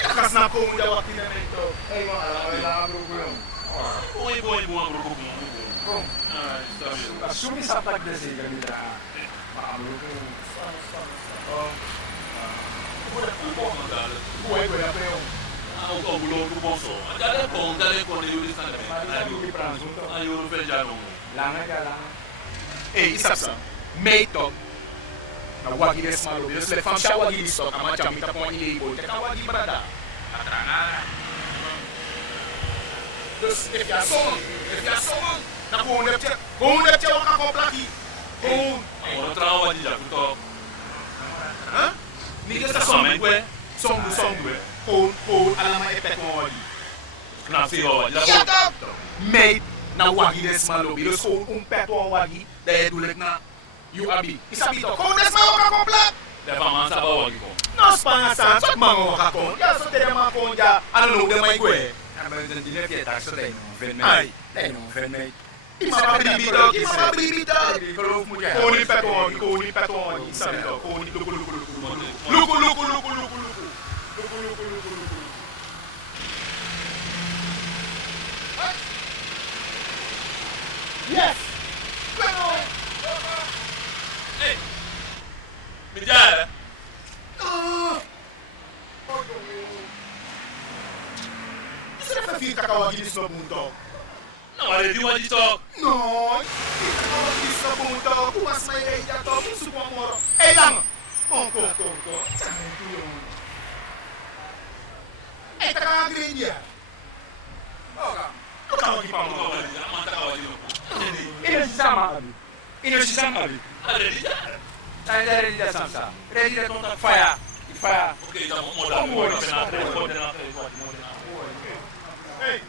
Lakas na po muna wakti na ito. Ay, mga kailangan mo ko yun. Assume sa pagdasi ganito. Makamlo ko. Buhay ko na pa yung isap sa may to na wagi des malo des le fam sha wagi dis to kama chamita po ni ibo te wagi barada atranga dus if ya so na kuunep cha waka koplaki kuun trawa di ja to ha ni ke sa som kwe song du kuun alama epek mo wagi na si o ya to mate na wagi des malo dus kuun peto wagi de dulek na UAB. Isabi to, kung des mga kakoplat! Deva man sa bawag ko. Nos pangasan, sot mga kakon. Ya, so tere mga kon ya, ano nung demay kwe? Ano ba yung dile fieta, so tayo nung filmate. Ay. Tayo nung filmate. Isa mabibita. Kuluf mo dyan. Kuni peton. Isabi to, kuni luku. Yes! Hey! Mijaya! Isa na pa-feel kakawagin sa punto? Nawari di wadi to! No! Kakawagin sa punto! Kumas may reja to! Pinsubuang moro! Eh lang! Kongko! Saan ito yun? Eh, kakawagin niya! Oka! Kakawagin pa mo! Inosisama abi. Ready ja? Tayo ready na samsa. Ready na tong fire. Fire. Okay, tamo mo da. Hey!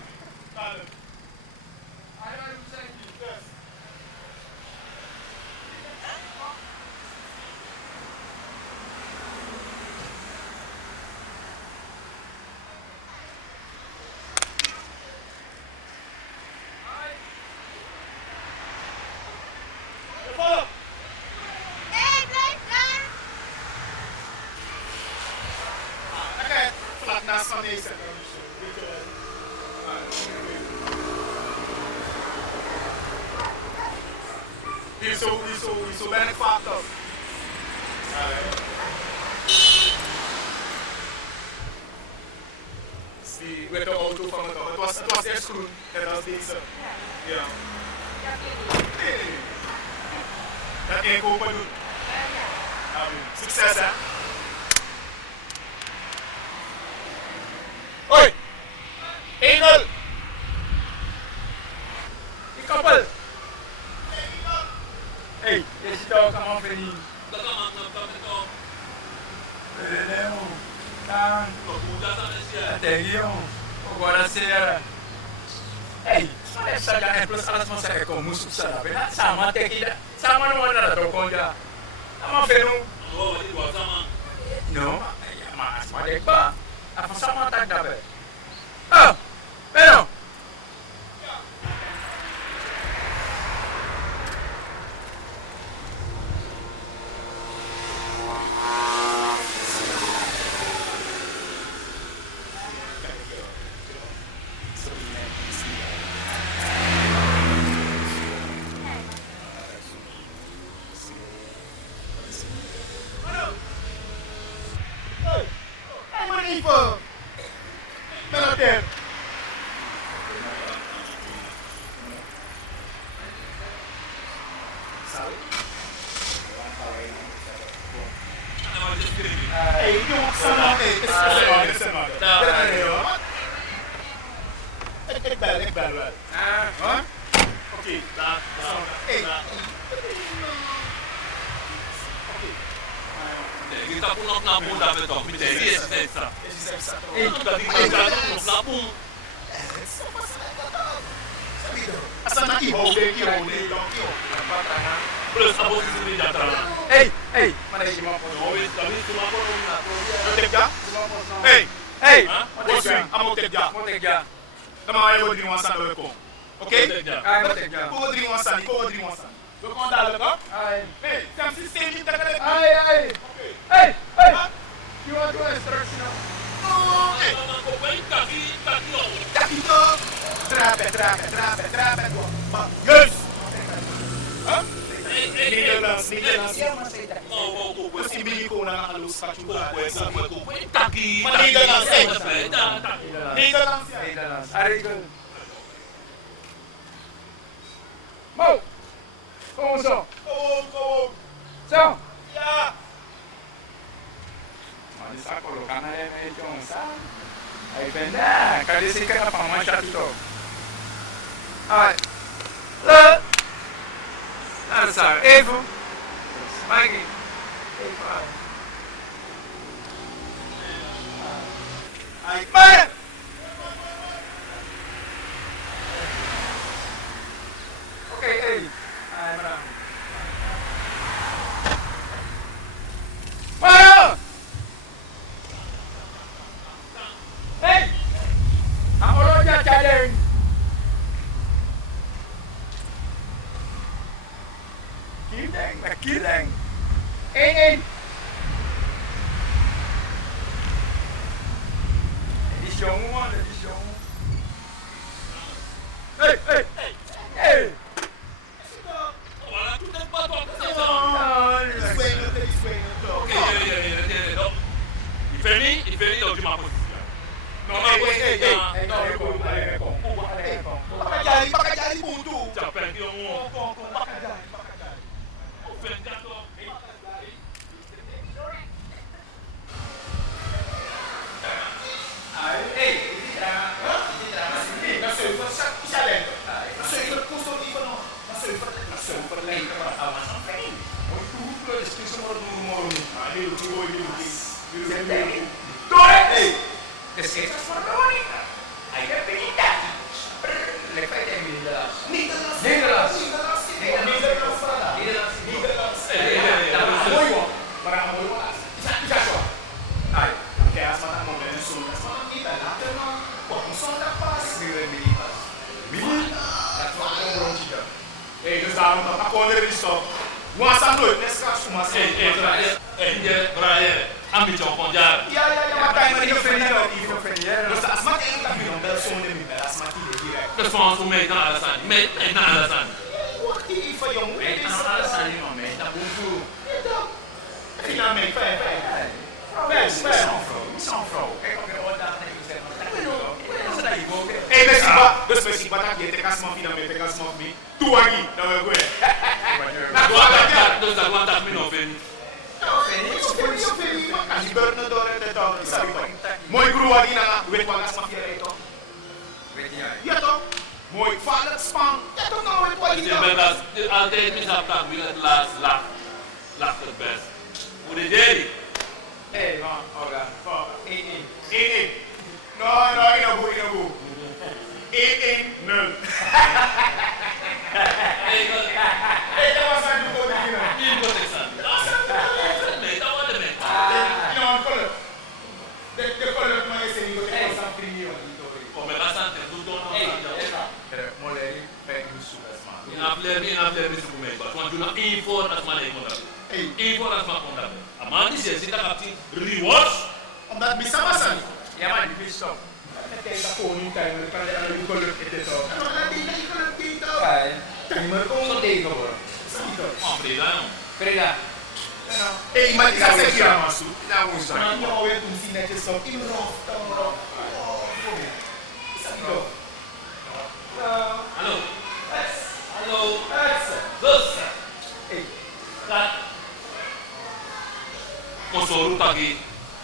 Flat na sa nesa. Isso bene fatto. Sì, questo auto fa una cosa. Tu hai screw, era deze. Ja. Dat één kopen doen. Succes, hè? Hoi! 1-0! Die koppel! Hey, je zit ook allemaal vrienden. Buonasera. Hey, essa já é plus alas mostra que como musu sara. Bena sama tekida. Sama no mana do konja. Sama fenu. Oh, di bawah sama. No, ya mas madek ba. Apa sama tak dapat. Ah, pero. Ik bel wel. Oké. Kita pun nak nabung dah betul. Minta dia extra. Tadi kita nak nabung. Asa na ihode. Plus apa sini jatra. Hey, mana iki mau foto? Oh, kami cuma pun nak. Tegja? Hey, amo tegja. Mau tegja. Nama ayo di wasan do ko. Okay? Ay, mau tegja. Ko di wasan. Do ko ndal ko? Ay. Hey, kam si semi takale. Ay. Nederlands. Ja, maar zeg dat. Mas ibigay ko na nakalos ka chunga. Taki. Nederlands. Taki. Nederlands. Nederlands. Arigo. Mo! Kom zo. Kom. Zo. Ja. Maar die zakolo kan hij mee jongens. Ik ben daar. Kan je zeker van mijn chat toch? Alright. Nou, dat zou even. Maggie. Even aan. Maar! Oké, hey. Mario! Hey! Ako lang dyan, challenge! Kidding! In! Edition 1, edition 1. Hey! Wala, tu n'es pas toi. Ok, il fait donc tu m'as posé. Non, Baka jali buntu. J'appelle qui on fait un gâteau. Esqueças for Veronica. Aí é pequena. Le fai te Nederlands. Dus daarom dat ik onder die stop. Waar staan we? Net straks voor Brian, ambition mondial. Ja, maar kijk maar, ik vind het ook. Offendière. Dus als ik één dag weer bel zonder me bel, als ik die direct. De France hoe mee naar Alassane. Mee naar Alassane. Wacht even, jongen. Weet je nou alles aan die moment? Dat moet je. Finalmente, fijn. Missão Fro. Kijk of je ooit daar tegen zegt. Dat is dat je ook. Hey, dus misschien wat ik je tegen mijn finalmente, tegen mijn toe aqui, dan wil ik weer. Dus dat want dat me nog vind. Mooi groe aqui na, weet wat as mafia é toch? Weet jij? Ja toch? Mooi vader span. Ja toch nou weet wat Je je bent altijd mis op dat wil het laat het best. Hoe de jij? Hé, man, orga. 1-1. No, inabu. 1-1-0. Hey, dat was een goede dingen. Wie moet ik zijn? Nee, dat was de mens. Non, color. De color maar is niet goed. Ik was aan premium. Kom maar laat het doen dan. Moleque, pega o sul das mãos. In aflevering is het mee. Want je nou één voor als man één moet. Één voor als man komt. Maar die zit daar op die rewards. Omdat bisa masan. Ja, maar die is toch. Kaya sa koning tayo, kaya yung color ito. Ano natin na color dito? Kaya. Timer ko. Sorteio, bro. Oh, Frida, não. Frida. Eh, mas isa sa siya masu. Dá um som. Ano ko yung kung sinetso sa imrof, tamrof. Isa dito. Hallo. Hallo. Zus. Kat. Konsolu tagi.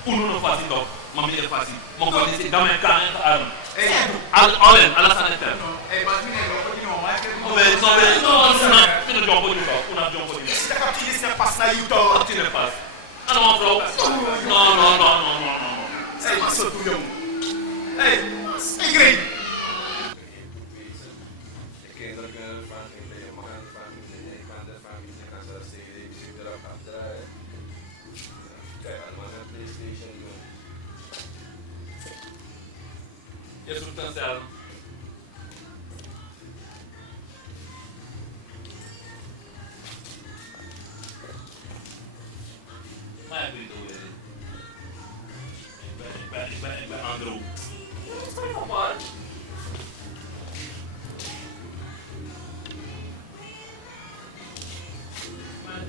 Uno no faz dog. Mami é fácil. Mongo disse, dá minha cara entre arma. Olha, ela está na terra. Ei, mas me negou, continua mais que Não, não, jumbo de jogo, una jumbo de jogo. Esse daqui disse na passa na YouTube. Ti ne pas. Ah non, bro. No. Sei mas sou tu, Ei, igreja. E a substancial? Mas é grito ele. Andrew. Está aí, rapaz. Mas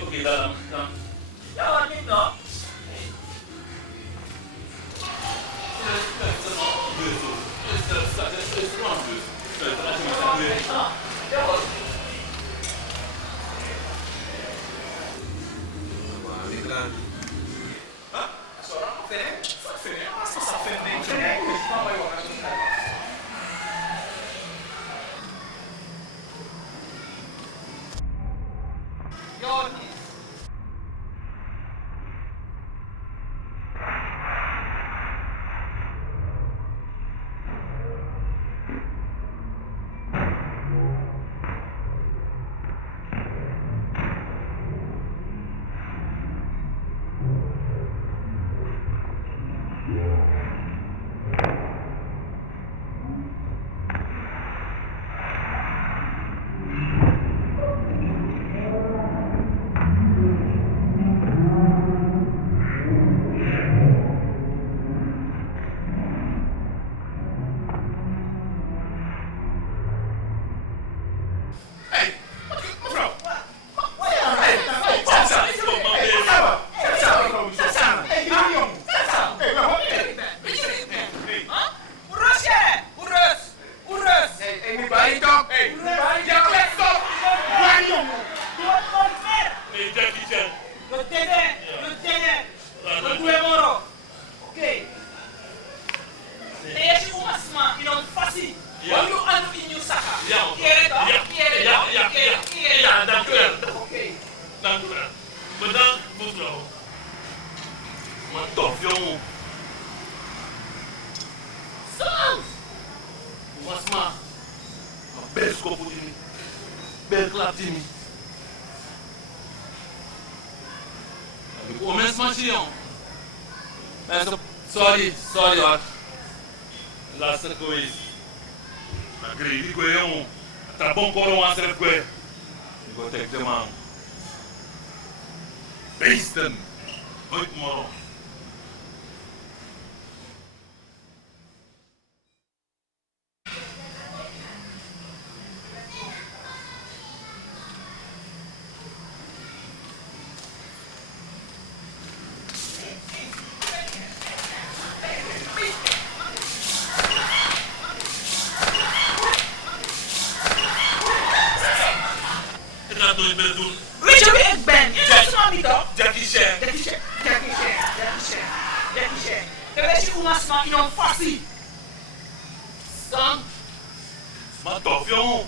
Ok, dalam. Jangan minta. Bedankt mevrouw. Maar tof jongen. Sam! Was maar. Bel skopu dimi. Bel klap dimi. O mens manchion. Sorry hoor. Laatste coisa. Acredito que eu tá bom por um acerto que vou ter que tomar. Beesten. Nooit meer. Weet je wie ik ben? Je is mami toch? Jackie Chan. Je weet je hoe masma in een fassie. Sam. Maar tof jongen.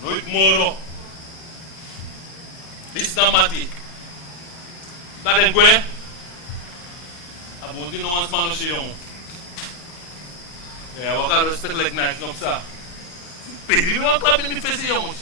Nooit meer. Is dat mati? Dat is goed. Abonneer nog eens maar jongen. Ja, we gaan rustig lekker naar knop staan. Pedi, wat heb je niet jongen?